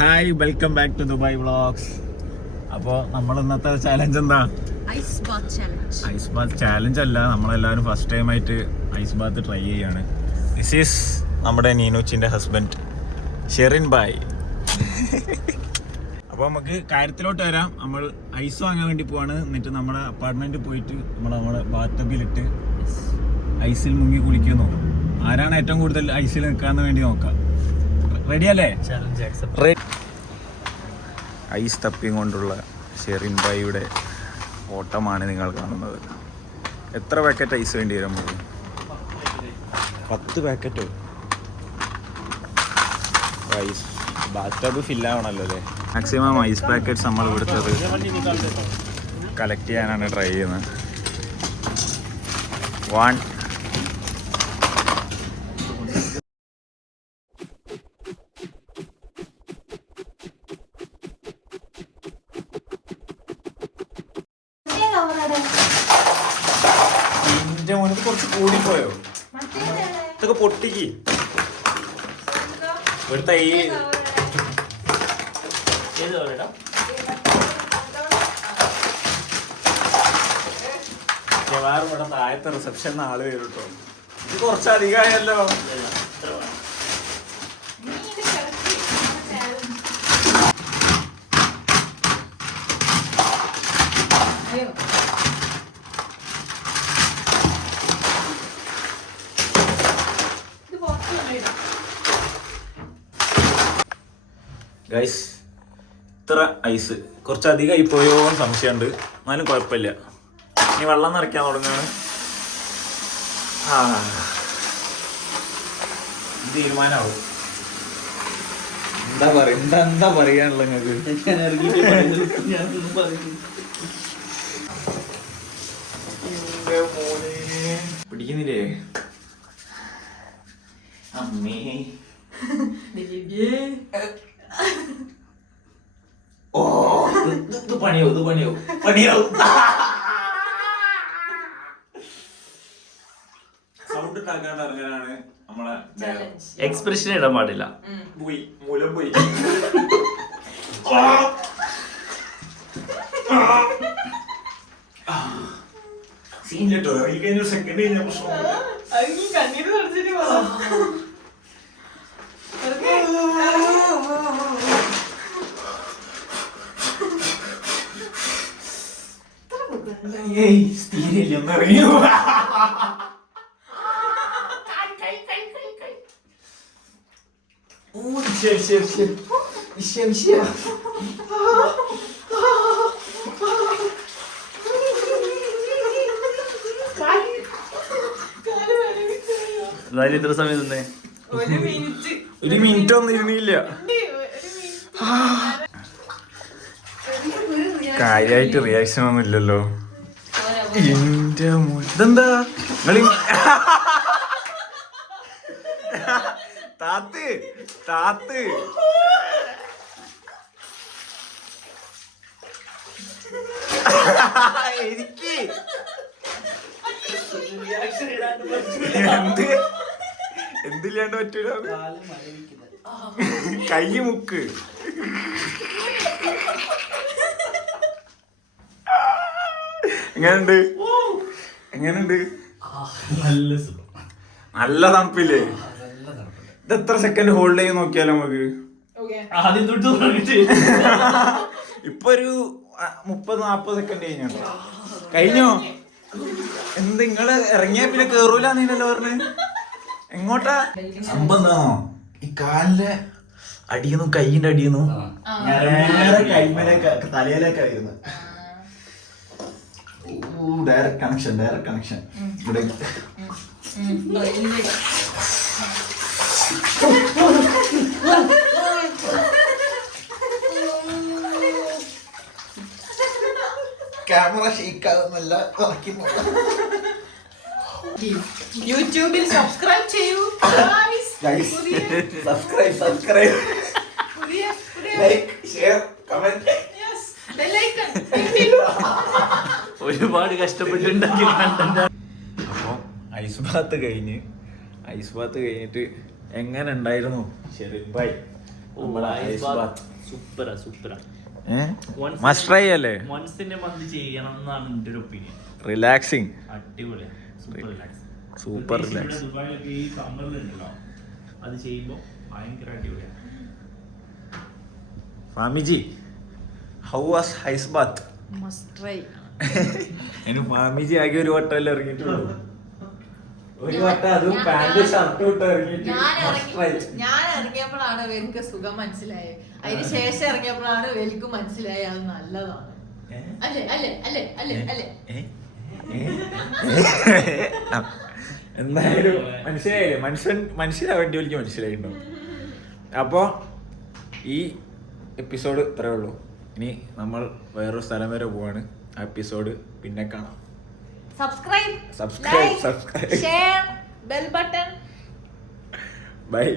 Hi, welcome back to Dubai vlogs. അപ്പോൾ നമ്മൾ ഇന്നത്തെ ചാലഞ്ച് എന്താ? ഐസ് ബാത്ത് ചാലഞ്ച് അല്ല, നമ്മളെല്ലാവരും ഫസ്റ്റ് ടൈം ആയിട്ട് ഐസ് ബാത്ത് ട്രൈ ചെയ്യാണ്. ദിസ് ഈസ് നമ്മുടെ നീനുച്ചിൻ്റെ ഹസ്ബൻഡ് ഷെറിൻ ബായ്. അപ്പോൾ നമുക്ക് കാര്യത്തിലോട്ട് വരാം. നമ്മൾ ഐസ് വാങ്ങാൻ വേണ്ടി പോവാണ്. എന്നിട്ട് നമ്മുടെ അപ്പാർട്ട്മെൻറ്റിൽ പോയിട്ട് നമ്മുടെ ബാത്ത് ഐസിൽ മുങ്ങി കുളിക്കുന്നു. ആരാണ് ഏറ്റവും കൂടുതൽ ഐസിൽ നിൽക്കാന്ന് വേണ്ടി നോക്കാം. റെഡി അല്ലേ? ഐസ് തപ്പിയും കൊണ്ടുള്ള ഷെറിൻ ബായിയുടെ ഓട്ടമാണ് നിങ്ങൾ കാണുന്നത്. എത്ര പാക്കറ്റ് ഐസ് വേണ്ടി വരും നമുക്ക്? 10 പാക്കറ്റോ? ഐസ് ബാത്ത് ടബ് ഫില്ലാവണല്ലോ അല്ലേ? മാക്സിമം ഐസ് പാക്കറ്റ്സ് നമ്മൾ ഇവിടുത്തത് കളക്ട് ചെയ്യാനാണ് ട്രൈ ചെയ്യുന്നത്. 1 കുറച്ച് കൂടിപ്പോയോ? ഇതൊക്കെ പൊട്ടിക്ക്. ഇവിടുത്തെ ഈ വേറെ ഇവിടെ താഴത്തെ റിസപ്ഷൻ ആള് വരും കേട്ടോ. ഇത് കുറച്ചധികമായല്ലോ. ഗൈസ്, ഇത്ര ഐസ് കുറച്ചധികമായി പോയോ എന്ന് സംശയമുണ്ട്. എന്നാലും കുഴപ്പമില്ല. ഇനി വെള്ളം നിറയ്ക്കാൻ തുടങ്ങുകയാണ്. തീരുമാനമാവും. എന്താ പറയാനുള്ള നിങ്ങൾക്ക്? പിടിക്കുന്നില്ലേ അമ്മേ? ഓ, ഇത് പണിയാവും. സൗണ്ട് ഉണ്ടാക്കാണ്ട് ഇറങ്ങാനാണ് നമ്മളെ എക്സ്പ്രഷൻ ഇടാൻ പാടില്ല. മൂലം പോയി. സീനിട്ടോ ഇറങ്ങി കഴിഞ്ഞ സെക്കൻഡ് കഴിഞ്ഞ പ്രശ്നം. ഇത്ര സമയം തന്നെ? 1 മിനിറ്റ് ഒന്നും ഇരുന്നില്ല. കാര്യമായിട്ട് റിയാക്ഷൻ ഒന്നും ഇല്ലല്ലോ. എന്റെ ഇതെന്താ താത്ത് എനിക്ക് എന്തില്ലാണ്ട് പറ്റൂല. കൈ മുക്ക്. എങ്ങനെയുണ്ട്? നല്ല തണുപ്പില്ലേ? ഇത് എത്ര സെക്കൻഡ് ഹോൾഡ് ചെയ്ത് നോക്കിയാലോ നമുക്ക്? ഇപ്പൊ ഒരു 30-40 സെക്കൻഡ് കഴിഞ്ഞോ? എന്ത് നിങ്ങള് ഇറങ്ങിയ പിന്നെ കേറൂലെന്നല്ലോ പറഞ്ഞ്? എങ്ങോട്ടാ സംഭവം? എന്താണോ ഈ കാലിന്റെ അടിയുന്നു, കൈയിന്റെ അടിയുന്നു, കൈമേലേക്ക് തലയിലേക്കായിരുന്നു. ഡയറക്റ്റ് കണക്ഷൻ ഇവിടെ. ക്യാമറ ഷെയ്ക്കാവുന്നല്ല. യൂട്യൂബിൽ സബ്സ്ക്രൈബ് ചെയ്യൂ. Subscribe like share comment. ഒരുപാട് കഷ്ടപ്പെട്ടുണ്ടാക്കി. അപ്പോൾ ഐസ് ബാത്ത് കഴിഞ്ഞിട്ട് എങ്ങനെ ഉണ്ടായിരുന്നു ഷെറിൻ ഭായ്? സൂപ്പറാ സൂപ്പറാ. മസ്റ്റ് ട്രൈ അല്ലേ? വൺസിന്റെ മന്ത് ചെയ്യണം എന്നാണ് എന്റെ ഒരു ഒപ്പീനിയൻ. റിലാക്സിങ്, അടിപൊളിയാ, സൂപ്പർ റിലാക്സ്. Super relax. ദുബായിലൊക്കെ ഈ സമ്മറിലുണ്ടല്ലോ, അത് ചെയ്യുമ്പോ ഭയങ്കര അടിപൊളിയാണ്. ഫാമിജി, how was ice bath? Must try. അതിന് ഫാമിജി ആകെ ഒരു വട്ടമല്ലേ ഇറങ്ങിയിട്ടുള്ളൂ. ഒരു വട്ടം അതും പാന്റ് ഷർട്ട് ഇട്ട് ഇറങ്ങിയിട്ട് ഞാൻ ഇറങ്ങിയപ്പോഴാണ് എനിക്ക് സുഖം മനസ്സിലായത്. അതിന് ശേഷം ഇറങ്ങിയപ്പോഴാണ് എനിക്ക് മനസ്സിലായത് അത് നല്ലതാണ്. അല്ലേ അല്ലേ അല്ലേ അല്ലേ അല്ലേ? എന്തായാലും മനസ്സിലായില്ലേ? മനുഷ്യനാ വേണ്ടി എനിക്ക് മനസ്സിലായിട്ടുണ്ടോ? അപ്പോൾ ഈ എപ്പിസോഡ് ഇത്രേ ഉള്ളൂ. ഇനി നമ്മൾ വേറൊരു സ്ഥലം വരെ പോവാണ്. ആ എപ്പിസോഡ് പിന്നെ കാണാം. Subscribe, like, share, bell button. Bye.